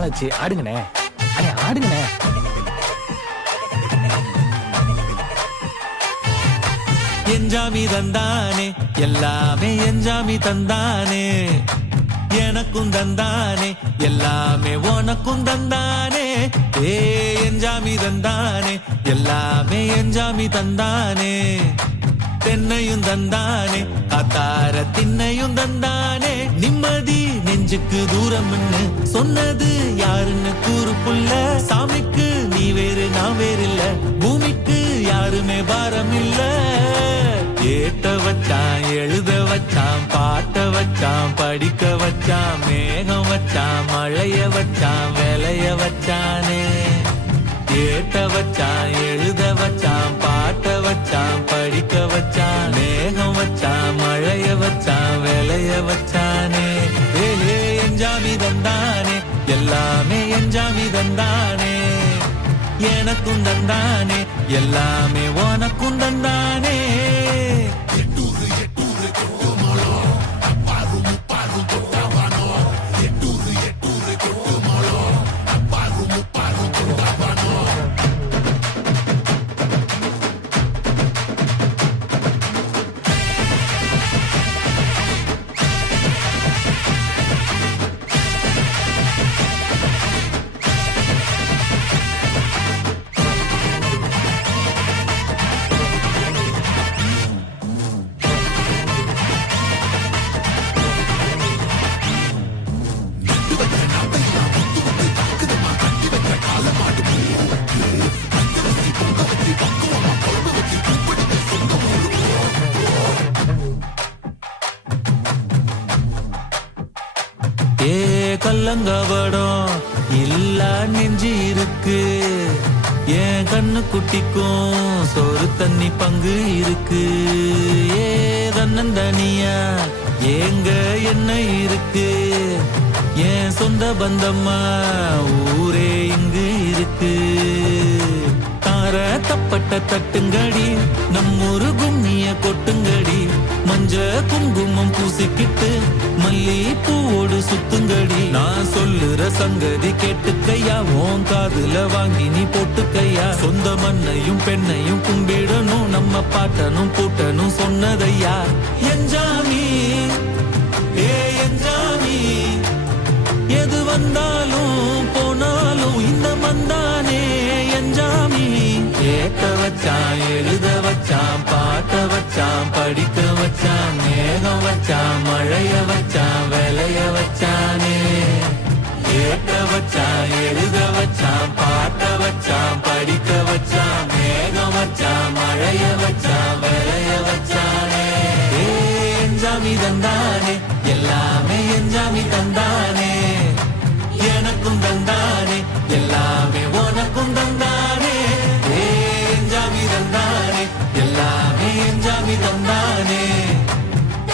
நாளாச்சு, ஆடுங்கண்ணே. அண்ணே ஆடுங்கண்ணே. என்ஜாமி தந்தானே எல்லாமே, என்ஜாமி தந்தானே எனக்கும் தந்தானே எல்லாமே, உனக்கும் தந்தானே. ஏ என்ஜாமி தந்தானே எல்லாமே, என்ஜாமி தந்தானே. தென்னையும் தந்தானே, காத்தார திண்ணையும் தந்தானே. நிம்மதி நெஞ்சுக்கு தூரம்னு சொன்னது யாருன்னு கூறு புள்ள. சாமிக்கு நீ வேறு நான் வேறு இல்ல, பூமிக்கு யாருமே பாரம் இல்ல. ஏத்த வச்சான், எழுத வச்சான், பாட்ட வச்சான், படிக்க வச்சான், மேகம் வச்சான், மழைய வச்சான், விளைய வச்சானே. ஏத்த வச்சான், எழுத வச்சான், பாட்ட வச்சான், படிக்க வச்சான், மேகம் வச்சான், மழைய வச்சான், விளைய வச்சானே. ஏ என்ஜாமி தந்தானே எல்லாமே, என்ஜாமி தந்தானே. எனக்கும் தந்தானே எல்லாமே, உனக்கும் தந்தானே. ஏ கல்லங்கபடம் இல்ல நெஞ்சு இருக்கு, என் கண்ணு குட்டிக்கும் சோறு தண்ணி பங்கு இருக்கு. ஏ தன்னந்தனியா ஏங்க என்ன இருக்கு, என் சொந்த பந்தம்மா ஊரே இங்கு இருக்கு. தார தப்பட்ட தட்டுங்கடி, நம்மொரு கும்மிய கொட்டுங்கடி. மஞ்ச குங்குமம் பூசிக்கிட்டு மல்லி பூவோடு சுத்துங்கடி. நான் சொல்லுற சங்கதி கேட்டுக்கையா, உன் காதுல வாங்கி நீ போட்டுக்கையா. சொந்த மண்ணையும் பெண்ணையும் கும்பிடணும், நம்ம பாட்டனும் பூட்டனும் சொன்னதையா. என்ஜாமி ஏ என்ஜாமி, எது வந்தாலும் போனாலும் இந்த மந்தானே என்ஜாமி. ஏத்த வச்சான், எழுத வச்சான், பாட்ட வச்சான், படிக்க வச்சான், மேகம் வச்சான், மழைய வச்சான், விளைய வச்சானே. ஏத்த வச்சான், எழுத வச்சான், பாட்ட வச்சான், படிக்க வச்சான், மேகம் வச்சான், மழைய வச்சான், விளைய வச்சானே. என்ஜாமி தந்தானே எல்லாமே, என்ஜாமி தந்தானே. எனக்கும் தந்தானே எல்லாமே, உனக்கும் தந்தானே. என்ஜாமி தந்தானே எல்லாமே, என்ஜாமி தந்தானே.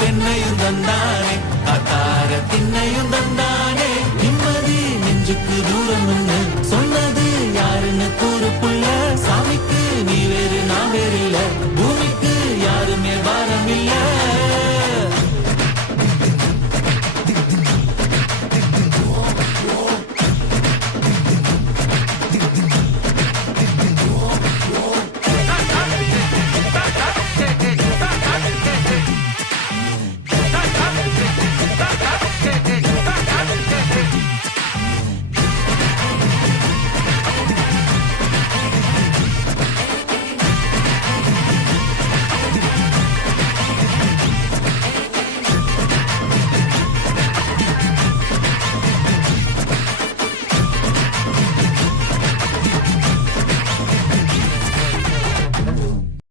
தென்னையும் தந்தானே.